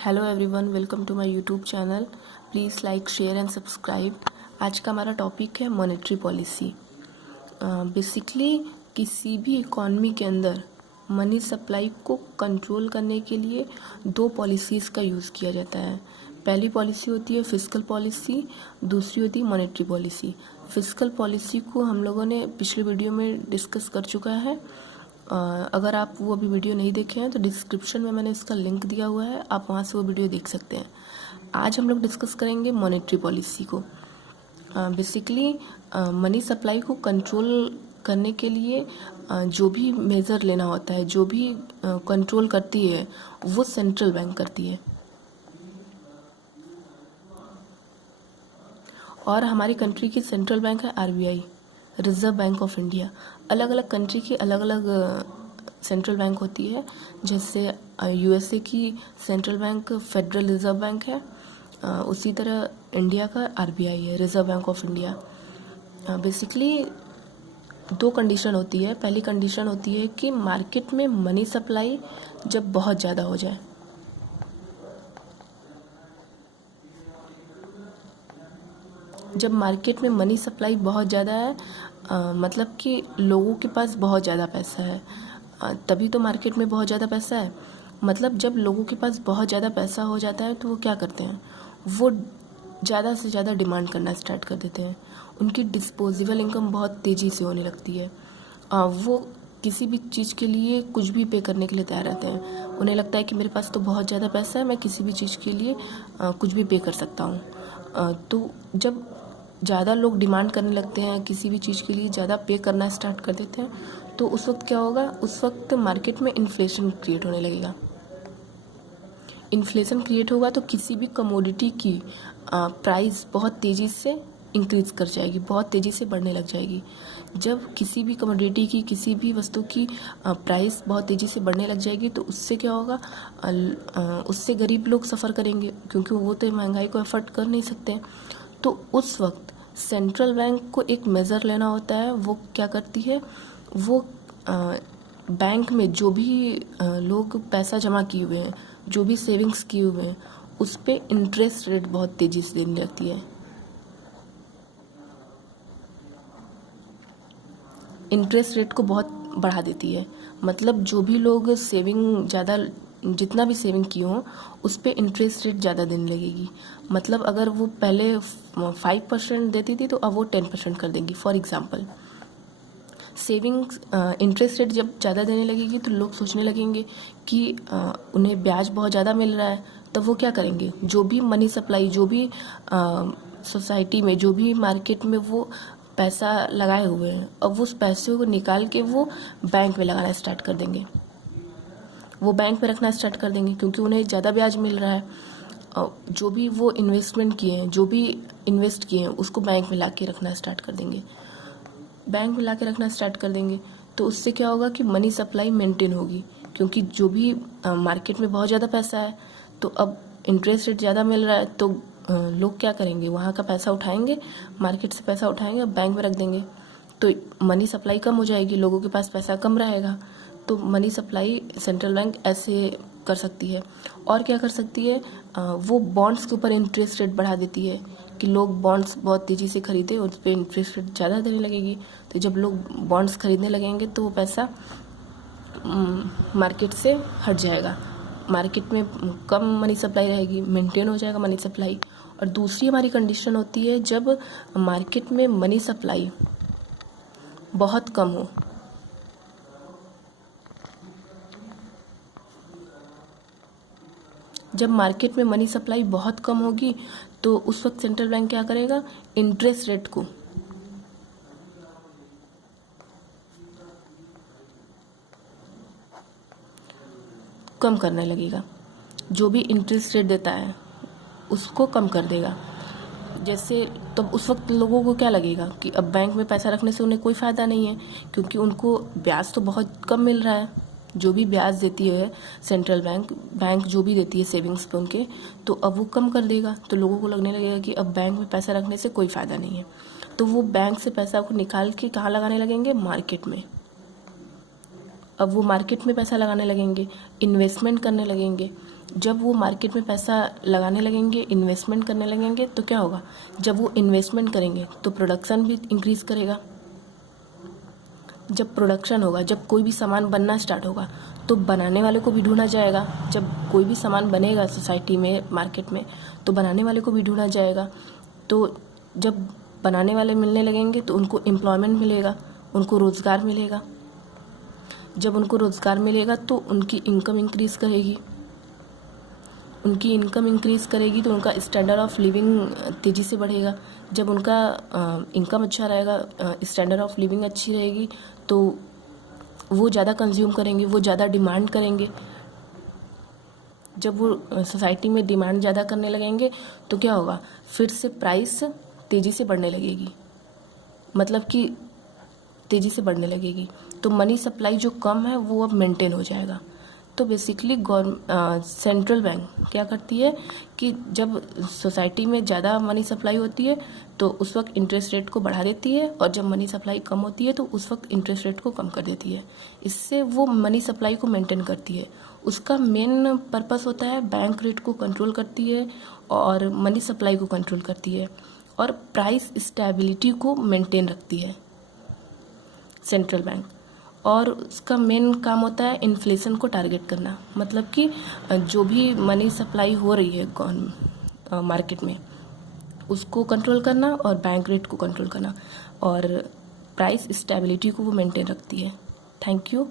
Hello everyone, welcome to my YouTube channel. Please like, share and subscribe. आज का हमारा topic है monetary policy. Basically किसी भी इकॉनमी के अंदर मनी सप्लाई को कंट्रोल करने के लिए दो पॉलिसीज़ का यूज़ किया जाता है। पहली पॉलिसी होती है फिस्कल पॉलिसी, दूसरी होती है मॉनेटरी पॉलिसी। फिस्कल पॉलिसी को हम लोगों ने पिछले वीडियो में डिस्कस कर चुका है। अगर आप वो अभी वीडियो नहीं देखे हैं तो डिस्क्रिप्शन में मैंने इसका लिंक दिया हुआ है, आप वहाँ से वो वीडियो देख सकते हैं। आज हम लोग डिस्कस करेंगे मॉनेटरी पॉलिसी को। बेसिकली मनी सप्लाई को कंट्रोल करने के लिए जो भी मेज़र लेना होता है, जो भी कंट्रोल करती है वो सेंट्रल बैंक करती है। और हमारी कंट्री की सेंट्रल बैंक है RBI, reserve bank of India. अलग अलग कंट्री की अलग अलग सेंट्रल बैंक होती है। जैसे USA की central bank federal reserve bank है, उसी तरह इंडिया का RBI है, reserve bank of India. Basically दो कंडीशन होती है। पहली कंडीशन होती है कि मार्केट में मनी सप्लाई जब बहुत ज़्यादा हो जाए, जब मार्केट में मनी सप्लाई बहुत ज़्यादा है, मतलब कि लोगों के पास बहुत ज़्यादा पैसा है, तभी तो मार्केट में बहुत ज़्यादा पैसा है। मतलब जब लोगों के पास बहुत ज़्यादा पैसा हो जाता है तो वो क्या करते हैं, वो ज़्यादा से ज़्यादा डिमांड करना स्टार्ट कर देते हैं। उनकी डिस्पोजेबल इनकम बहुत तेज़ी से होने लगती है। वो किसी भी चीज़ के लिए कुछ भी पे करने के लिए तैयार रहते हैं। उन्हें लगता है कि मेरे पास तो बहुत ज़्यादा पैसा है, मैं किसी भी चीज़ के लिए कुछ भी पे कर सकता हूँ। तो जब ज़्यादा लोग डिमांड करने लगते हैं, किसी भी चीज़ के लिए ज़्यादा पे करना स्टार्ट कर देते हैं, तो उस वक्त क्या होगा, उस वक्त मार्केट में इन्फ्लेशन क्रिएट होने लगेगा। इन्फ्लेशन क्रिएट होगा तो किसी भी कमोडिटी की प्राइस बहुत तेज़ी से इंक्रीज़ कर जाएगी, बहुत तेज़ी से बढ़ने लग जाएगी। जब किसी भी कमोडिटी की, किसी भी वस्तु की प्राइस बहुत तेज़ी से बढ़ने लग जाएगी तो उससे क्या होगा, उससे गरीब लोग सफ़र करेंगे, क्योंकि वो तो महंगाई को अफोर्ड कर नहीं सकते। तो उस वक्त सेंट्रल बैंक को एक मेज़र लेना होता है। वो क्या करती है, वो बैंक में जो भी लोग पैसा जमा किए हुए हैं, जो भी सेविंग्स किए हुए हैं, उस पर इंटरेस्ट रेट बहुत तेज़ी से देने लगती है। इंटरेस्ट रेट को बहुत बढ़ा देती है। मतलब जो भी लोग सेविंग ज़्यादा, जितना भी सेविंग किए हों, उस पर इंटरेस्ट रेट ज़्यादा देने लगेगी। मतलब अगर वो पहले 5% देती थी तो अब वो 10% कर देंगी। For example, savings interest rate जब ज़्यादा देने लगेगी तो लोग सोचने लगेंगे कि उन्हें ब्याज बहुत ज़्यादा मिल रहा है, तब वो क्या करेंगे, जो भी मनी सप्लाई, जो भी सोसाइटी में, जो भी मार्केट में वो पैसा लगाए हुए हैं, अब उस पैसे को निकाल के वो बैंक में लगाना स्टार्ट कर देंगे, वो बैंक में रखना स्टार्ट कर देंगे, क्योंकि उन्हें ज़्यादा ब्याज मिल रहा है। जो भी वो इन्वेस्टमेंट किए हैं, जो भी इन्वेस्ट किए हैं, उसको बैंक में ला के रखना स्टार्ट कर देंगे, बैंक में ला के रखना स्टार्ट कर देंगे। तो उससे क्या होगा कि मनी सप्लाई मेंटेन होगी, क्योंकि जो भी मार्केट में बहुत ज़्यादा पैसा है, तो अब इंटरेस्ट रेट ज़्यादा मिल रहा है, तो लोग क्या करेंगे, वहाँ का पैसा उठाएंगे, मार्केट से पैसा उठाएंगे, बैंक में रख देंगे, तो मनी सप्लाई कम हो जाएगी, लोगों के पास पैसा कम रहेगा। तो मनी सप्लाई सेंट्रल बैंक ऐसे कर सकती है। और क्या कर सकती है, वो बॉन्ड्स के ऊपर इंटरेस्ट रेट बढ़ा देती है कि लोग बॉन्ड्स बहुत तेज़ी से खरीदे, उस पर इंटरेस्ट रेट ज़्यादा देने लगेगी। तो जब लोग बॉन्ड्स खरीदने लगेंगे तो वो पैसा मार्केट से हट जाएगा, मार्केट में कम मनी सप्लाई रहेगी, मेंटेन हो जाएगा मनी सप्लाई। और दूसरी हमारी कंडीशन होती है जब मार्केट में मनी सप्लाई बहुत कम हो। जब मार्केट में मनी सप्लाई बहुत कम होगी तो उस वक्त सेंट्रल बैंक क्या करेगा, इंटरेस्ट रेट को कम करने लगेगा। जो भी इंटरेस्ट रेट देता है उसको कम कर देगा। जैसे तब उस वक्त लोगों को क्या लगेगा कि अब बैंक में पैसा रखने से उन्हें कोई फ़ायदा नहीं है, क्योंकि उनको ब्याज तो बहुत कम मिल रहा है। जो भी ब्याज देती है सेंट्रल बैंक जो भी देती है सेविंग्स पे उनके, तो अब वो कम कर देगा। तो लोगों को लगने लगेगा कि अब बैंक में पैसा रखने से कोई फ़ायदा नहीं है, तो वो बैंक से पैसा को निकाल के कहाँ लगाने लगेंगे, मार्केट में। अब वो मार्केट में पैसा लगाने लगेंगे, इन्वेस्टमेंट करने लगेंगे। जब वो मार्केट में पैसा लगाने लगेंगे, इन्वेस्टमेंट करने लगेंगे, तो क्या होगा, जब वो इन्वेस्टमेंट करेंगे तो प्रोडक्शन भी इंक्रीज़ करेगा। जब प्रोडक्शन होगा, जब कोई भी सामान बनना स्टार्ट होगा, तो बनाने वाले को भी ढूंढा जाएगा। जब कोई भी सामान बनेगा सोसाइटी में, मार्केट में, तो बनाने वाले को भी ढूंढा जाएगा। तो जब बनाने वाले मिलने लगेंगे तो उनको एम्प्लॉयमेंट मिलेगा, उनको रोज़गार मिलेगा। जब उनको रोज़गार मिलेगा तो उनकी इनकम इंक्रीज़ करेगी। उनकी इनकम इंक्रीज़ करेगी तो उनका स्टैंडर्ड ऑफ लिविंग तेज़ी से बढ़ेगा। जब उनका इनकम अच्छा रहेगा, स्टैंडर्ड ऑफ लिविंग अच्छी रहेगी, तो वो ज़्यादा कंज्यूम करेंगे, वो ज़्यादा डिमांड करेंगे। जब वो सोसाइटी में डिमांड ज़्यादा करने लगेंगे तो क्या होगा, फिर से प्राइस तेज़ी से बढ़ने लगेगी, मतलब कि तेज़ी से बढ़ने लगेगी। तो मनी सप्लाई जो कम है वो अब मेंटेन हो जाएगा। तो बेसिकली सेंट्रल बैंक क्या करती है कि जब सोसाइटी में ज़्यादा मनी सप्लाई होती है तो उस वक्त इंटरेस्ट रेट को बढ़ा देती है, और जब मनी सप्लाई कम होती है तो उस वक्त इंटरेस्ट रेट को कम कर देती है। इससे वो मनी सप्लाई को मेंटेन करती है। उसका मेन पर्पस होता है बैंक रेट को कंट्रोल करती है और मनी सप्लाई को कंट्रोल करती है और प्राइस स्टेबिलिटी को मेंटेन रखती है सेंट्रल बैंक। और उसका मेन काम होता है इन्फ्लेशन को टारगेट करना, मतलब कि जो भी मनी सप्लाई हो रही है मार्केट में उसको कंट्रोल करना और बैंक रेट को कंट्रोल करना, और प्राइस स्टेबिलिटी को वो मेंटेन रखती है। Thank you.